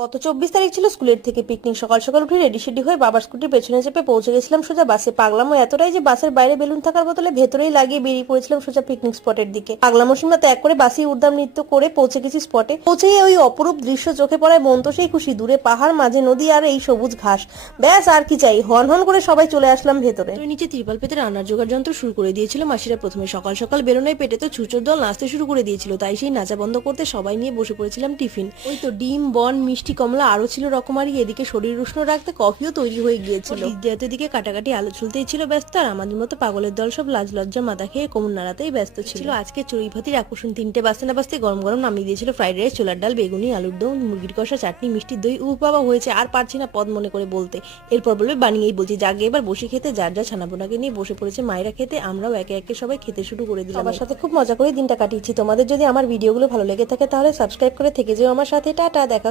গত 24 তারিখ ছিল স্কুলের থেকে পিকনিক। সকাল সকাল উঠে রেডি সেডি হয়ে বাবার স্কুটির পেছনে চেপে পৌঁছে গেছিলাম সোজা বাসে। পাগলামো এতটাই যে বাসের বাইরে বেলুন থাকার বদলে ভেতরেই লাগিয়ে বেরিয়ে পড়েছিলাম সোজা পিকনিক স্পটের দিকে। পাগলামো সীমা ত্যাগ করে বাসে উর্দাম নৃত্য করে পৌঁছে গেছি স্পটে। পৌঁছেই ওই অপরূপ দৃশ্য চোখে পড়ায় মন তো সেই খুশি, দূরে পাহাড়, মাঝে নদী আর এই সবুজ ঘাস, ব্যাস আর কি চাই। হন হন করে সবাই চলে আসলাম ভেতরে। নিচে ত্রিপাল পেতে রান্নার জোগাড় যন্ত্র শুরু করে দিয়েছিল মাসিরা। প্রথমে সকাল সকাল বেরোনোয় পেটে তো ছুঁচোর দল নাচতে শুরু করে দিয়েছিল, তাই সেই নাচা বন্ধ করতে সবাই নিয়ে বসে পড়েছিলাম টিফিন। ওই তো ডিম, বন, মিষ্টি, কমলা আরো ছিল রকমারি। এদিকে শরীর উষ্ণ রাখতে কফিও তৈরি হয়ে গিয়েছিল। দিকে কাটাকাটি আলু ছুলতেই ছিল ব্যস্ত, আর আমাদের মতো পাগলের দল সব লাজ লজ্জা মাথা খেয়ে কোমর নাড়াতেই ব্যস্ত ছিল। আজকে চড়ুই ভাতির আকর্ষণ। 3টে বাজতে না বাজতে গরম গরম নামিয়ে দিয়েছিল ফ্রাইড রাইস, ছোলার ডাল, বেগুনি, আলুর দম, মুরগির কষা, চাটনি, মিষ্টি দই। বাবা হয়েছে, আর পারছি না পদ মনে করে বলতে। এরপর বলবে বানিয়েই বলছি, জাগে এবার বসে খেতে। যার যা ছানাবোনাকে নিয়ে বসে পড়েছে মায়েরা খেতে, আমরাও একে একে সবাই খেতে শুরু করে দিলাম। আমার সাথে খুব মজা করে দিনটা কাটিয়েছি। তোমাদের যদি আমার ভিডিওগুলো ভালো লেগে থাকে তাহলে সাবস্ক্রাইব করে থেকে যেও আমার সাথে। টাটা, দেখা